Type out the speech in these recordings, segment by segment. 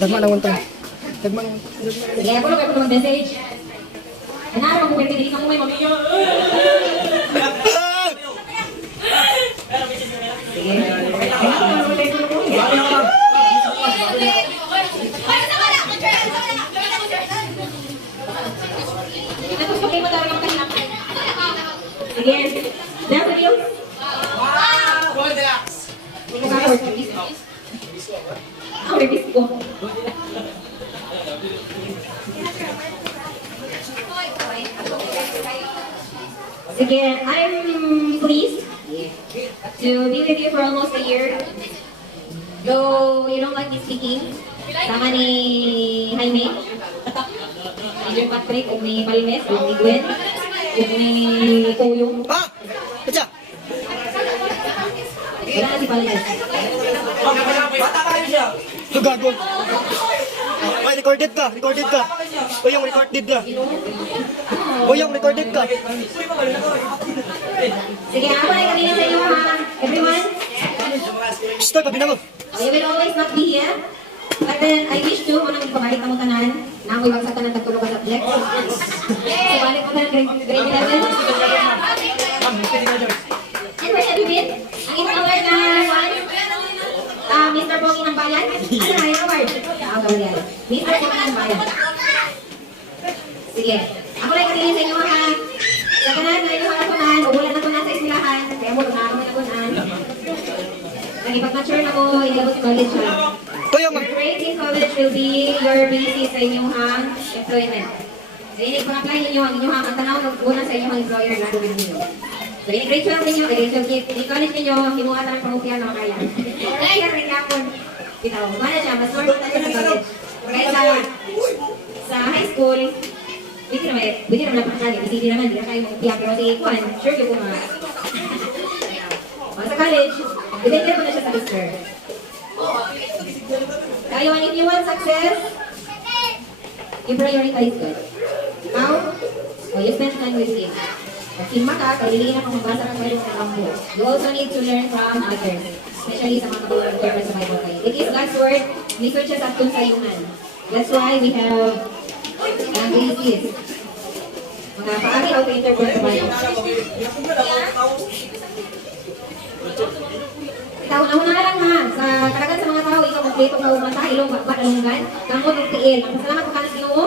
Dagma na untang. Dagma. Sige, ako lang kayo mag-message. Nanaro ko pwede dito mo may mamiyo. Sige. Sige. W. Ako release ko. Sige, I'm pleased to be with you for almost a year. Though you don't like me speaking, sama ni Jaime, ni Patrick, o ni Palmes, o ni Gwen, o ni Tuyong. Ah! Katsa! Wala na si Palmes. Gago. Ay, recorded ka. O yung recorded ka. Sige, ako na kanina sa inyo ha. Everyone, Shh, tabi na mo. you will always not be here. But then, I wish to, unang ipabalik na mo tanan, na ako'y wagsak ka ng tagtulog ka subject. So, balik ko ka ng grade 11. And where's Edwin? Ang inyong award na one? Mr. Pogi ng Bayan? Ano na yung award? Mr. Pogi ng Bayan. Sige. Ako lang kanina sa inyo ha. Sa kanan na inyong harapunan, ubulan na ko na sa isilahan. Kaya mo, nakakamay na ko na. Nagipag-mature na ko, ilabot college ha. Tuyong, Your grade in college will be your basis sa inyong employment. So, ini pang-apply ninyo, ang inyong ang tanaw ng una sa inyong employer na gawin ninyo. So, ini grade 12 ninyo, grade 12 in college ninyo, himuha tayo pang-upyan na makaya. Kaya rin yapon. Bitaw, mana siya, mas more tayo sa college. Kaya sa high school, pwede naman napakali, kasi hindi naman, hindi na kayo mag-upyan. Pero si Juan, sure yung mga. Sa college, depende po na siya sa sister. Kaya if you want success, you prioritize God. How? You spend time with Him. At himma ka, kaliliin ako magbasa ka kayo ng Bible. You also need to learn from others, especially sa mga katulad sa Bible kayo. It is God's Word, research siya sa aktong sayungan. That's why we have basis. Mga paagi how to interpret the Bible. Ikaw, nauna na lang ha. Sa karagan sa mga tao, ikaw magplito ka umanta, ilong batalunggan, kamot ng tiil. Ang pasalamat ko ka na sinuo.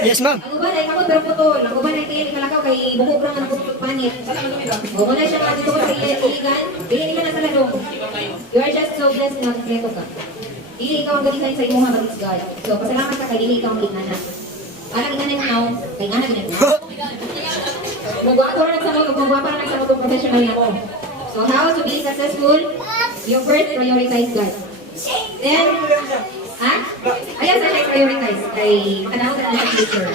yes ma'am. Ang uban ay kamot pero putol. Ang uban ay tiil, ikalakaw kay bukog lang ang putol panit. Kung muna siya mga dito ko sa iligan, bilhin nila na sa ladong. You are just so blessed na magpleto ka. Dili ikaw ang ganisan sa imo nga God. So, pasalamat ka kay dili ikaw ang gitnana. Parang ginanin now, kay nga na ginanin. Magwapa na nagsamot, magwapa na nagsamot ang professional niya mo. So how to be successful? You first prioritize God. Then, ayaw sa siya prioritize. Kay makanahon ka na sa future.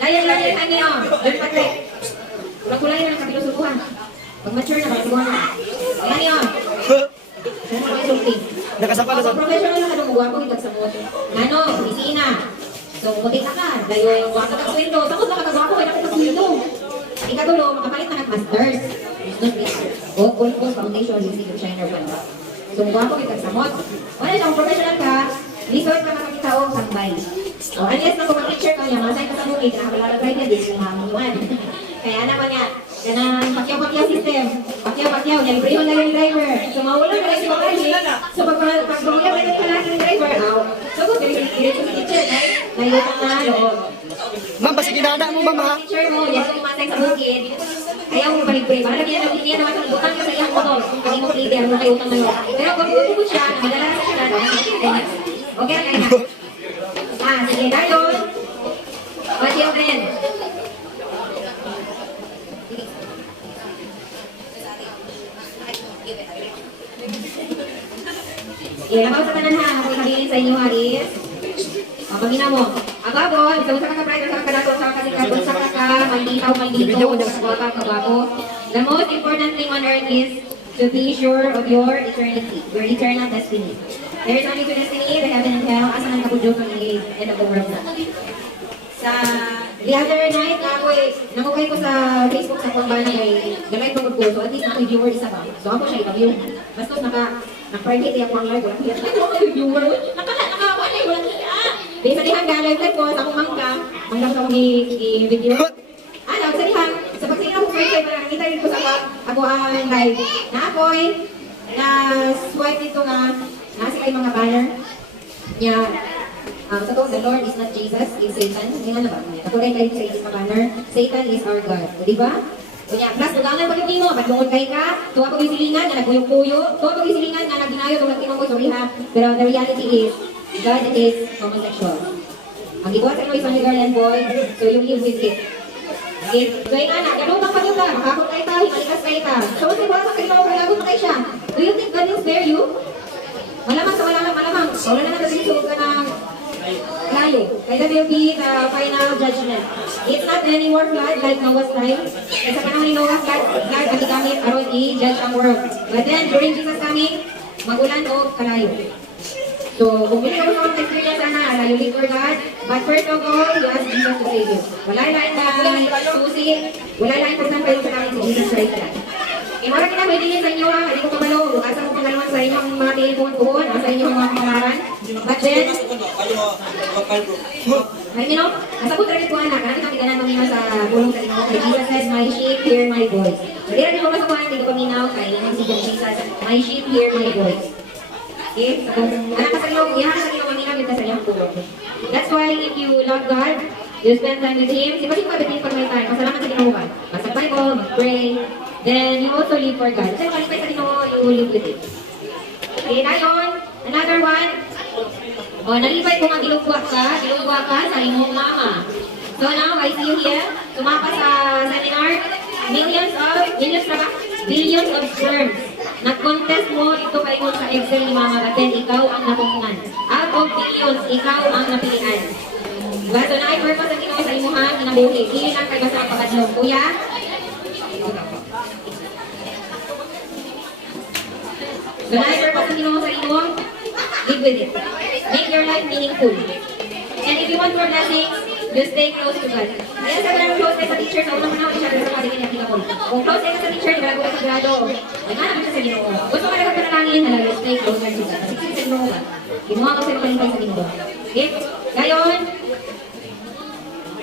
Kaya lang yung ano yun. Yung Patrick. Kulang-kulay na ng kapilusubuhan. Pag mature na, pag-subuhan na. Ayan yun. Ano ba yung Nakasapa na sa... professional na ka nung uwa ko, hitag sa moto. Ano, bisina. So, mutik na ka. Dahil yung waka ka sweldo. Takot na katagawa ko, kaya nakita sweldo. Ikatulo, makapalit na nag-masters. Gold Foundation, Music of Shiner Banda. So, mukha ko kitag samot. Wala siyang professional ka, resort ka makakita o sangbay. O, unless na kung mag-teacher ka niya, masay ka sa mukid, nakapalalag kayo niya, di siya mamunuan. Kaya naman niya, kanang pakyaw-pakyaw system. Pakyaw-pakyaw, niya, libre yung lang yung driver. So, maulan ka lang si Makali. So, pag-bumiyag na yung kalaki ng driver, so, kung direct sa teacher, nayutan na loob. Ma'am, basta ginana mo ma'am ha. Teacher mo, yan kung masay sa bukid, ayaw mo palibre. Para lagyan naman sa butan ka sa iyang motor. Hindi mo leader, mo kayo utang na yun. Pero kung bubukod siya, madala na siya na, okay na kayo na. Sige, dayon. O, children. Sige, labaw sa tanan ha. Ako ikabilin sa inyo, Aris. Pagina mo. Abago, isang sa kaka-prider sa kadato sa kasikadon sa kaka-malditaw, kabago. The most important thing on earth is to be sure of your eternity, your eternal destiny. There is only two destiny, the heaven and hell, asa nang kapudyo ng end of the world na. Sa the other night, namukay ko sa Facebook sa Kumbana ay gamay tungkol ko, so at least na ako viewer isa pa. So ako siya i-view. Bastos Na-private ako ang live. Walang viewer. Nakakawa na yung Bisa dihang galing ko sa akong mangga. Mangga ko i-video. Ano, sa dihang, sa pagsino ko kayo, parang kita rin ko sa ako ang live. Na ako'y, na swipe dito nga, nasa kayo mga banner. Niya, sa to, the Lord is not Jesus, is Satan. Hindi nga na ba? Katulad kayo sa isip mga banner, Satan is our God. O diba? Kunya, plus, tugangan pag yung mo, maglungod kayo ka, tuwa pag yung silingan, nga nagpuyong-puyo, tuwa pag yung silingan, nga nagdinayo, tuwa tinong ko, sorry ha. Pero the reality is, God is homosexual. Ang ibuhat sa inyo is only girl and boy, so you live with it. Okay? So yun anak, ganun bang pag ka, makakot kayo ka, himalikas kayo ka. So sa ibuhat sa kayo, kailangan kayo siya. Do you think God will spare you? Malamang sa malamang. Wala na nagsisulog ka ng layo. Kaya that will be the final judgment. It's not anymore flood like Noah's time. Sa panahon ni Noah, flood ang gamit aron i-judge ang world. But then, during Jesus coming, magulan o kalayo. So, kung hindi ka gusto ng experience sana, you live for God. But first of all, you ask Jesus to save you. Wala lang na susi, wala lang kung saan kayo sa namin si Jesus Christ lang. E mara kita may dili sa inyo ha, hindi ko kabalo, asa ko pangalaman sa inyong mga telepon-tuhon, sa inyong mga kamararan. But then, ay you know, nasa po traffic ko anak, karami kami ganan maminaw sa bulong sa inyo. Kay Jesus says, my sheep hear my voice. So, di rin mo sa kuha, hindi ko paminaw, kay naman si Jesus, my sheep hear my voice. Okay? So, kung anak ka sa inyo, iyahan sa inyo, maminaw yun ka sa iyong pulong. That's why if you love God, you spend time with Him, sipa-sipa bitin pag may time, pasalamat sa Ginoo ka. Basta Bible, mag-pray, then you also live for God. Kasi malipay sa Ginoo, you live with it. Okay, dayon, another one. O, nalipay ko nga gilugwa ka sa imong mama. So now, I see you here, sumapa sa seminar, billions of sperms. Nag-contest mo ito kayo sa Excel ni mama, but then ikaw ang natungan. Out of billions, ikaw ang napilian. Diba? So na-purpose ang Ginoo sa imuha, ginabuhi. Kili lang kayo sa pagkadlong. Kuya? So na-purpose ang Ginoo sa imuha, live with it. Make your life meaningful. And if you want more blessings, you stay close to God. Kaya sa walang close kayo sa teacher, sa unang panahon siya, pero sa pati kanya ko. Kung close kayo sa teacher, di ba ko sa grado, ay nga naman siya sa Ginoo. Gusto ka na panalangin, halaga, stay close to God. Kasi sa Ginoo ka. Gimuha ko sa palingkay sa Ginoo. Okay? Ngayon,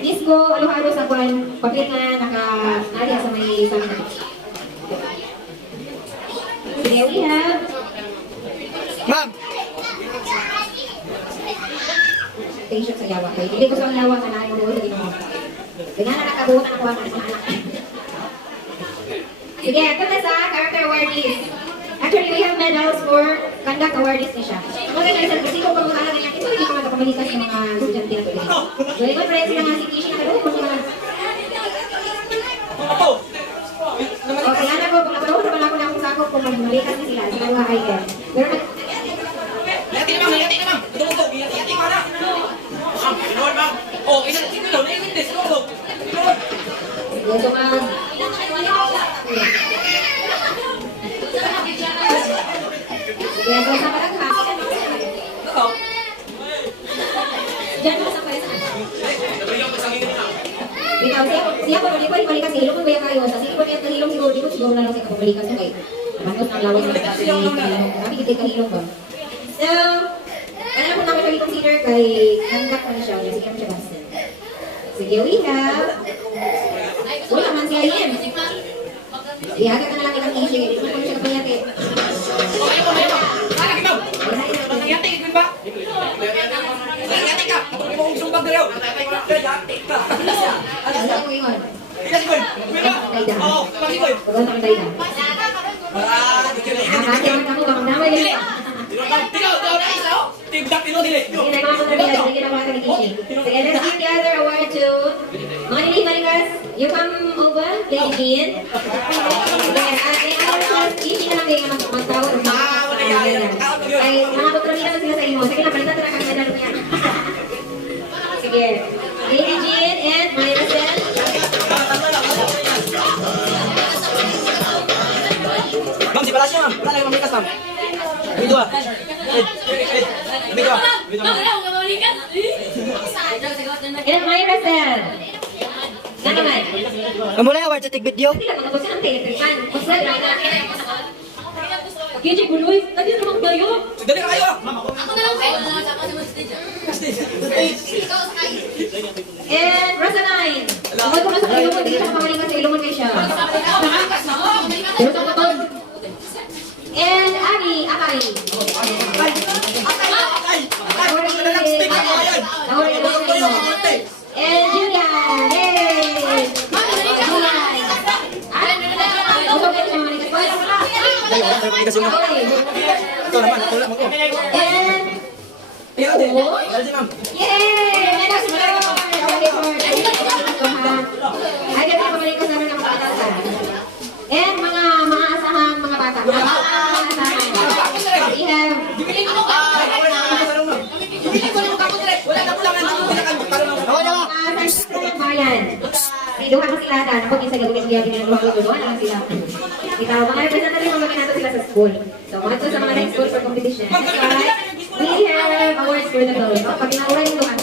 Disco, alo-halo sa kwan, papit na naka-narya sa may isang Today we have Ma'am! patient sa yawa ko. Hindi ko sa yawa na nahin mo sa Ginoo. Ganyan na nakabuhat ang kuha ng anak. Sige, ito na sa character awareness. Actually, we have medals for conduct awareness na siya. Mga ganyan, kasi ko pag mga ganyan, ito hindi ko magkapamalikas ng mga estudyante na pwede. So, ito friends sila nga si Kishi na karoon kung mga... O, kaya na ko, kung nakaroon naman ako na akong sakop kung magmalikas na sila sa mga item. Pero Yati naman! Ito. Yati ka na! Inuwan ba? Oh, ito. Naiintis. Ito. ito mag... Kaya so, sa parang ha. Ito. Diyan mo sa pwesan. Nabigyan ko sa akin na. Bitaw, siya pa malipay, balikas sa hilong, kung baya kayo. Sa silipon niya, hilong siguro na lang siya kapabalikas niya kay manos ng lawas na kasi kami kita kahilong ba. So, alam mo namin kami consider kay hanggat na siya, sige naman siya basta. Sige, we have... Wala man siya yan. Ihagat na lang ilang issue, hindi naman siya kapayate. Yati ka ba? Yati ka! Hindi mo sumbag rin. Yati ka! Ano mo yun? Yati ko! Oo, pati ko! Pagod ang tayo na. Kasi ang ako, baka damay yun. Ikaw na isa! Tigdak ino dili! Sige, nagawa ko na nila. Sige, nagawa ko ni Kishi. Sige, let's give the other award to... Mga nilibalikas, you come over, Lady Jean. Sige, Kishi na lang kayo magtawag. Ay, mga patrolina na sila sa inyo. Sige, napalitan na lang kami na niya. Sige, Lady Jean and Myra Sen. Ma'am, si Palacio, ma'am. Wala na yung mamikas, ma'am. Dito ah. Dito ah. And Myra Sen. Na naman. Ang mula yung award sa TikVideo. Hindi lang, mga boss ng electrican. Basta lang. Kaya Buloy, lagi naman ba Terus ang patod. And Ari, Akay. And Julian. Yay! Julian. Gusto kayo siya manikas ko? Tayo, tayo manikas yung... Ito naman, ito lang ako. And... Yay! Next floor! Ay, ganito ang pamalikas namin ng mga bata. And mga asahang mga bata. Mga asahan. We have... Bayan. Duha ko sila ta, napag isa gagawin siya ginagawa ko doon lang sila. Ikaw mga representative mga ginato sila sa school. So mga to sa mga next school for competition. We have awards for the girls. Pag pinauray yung duha.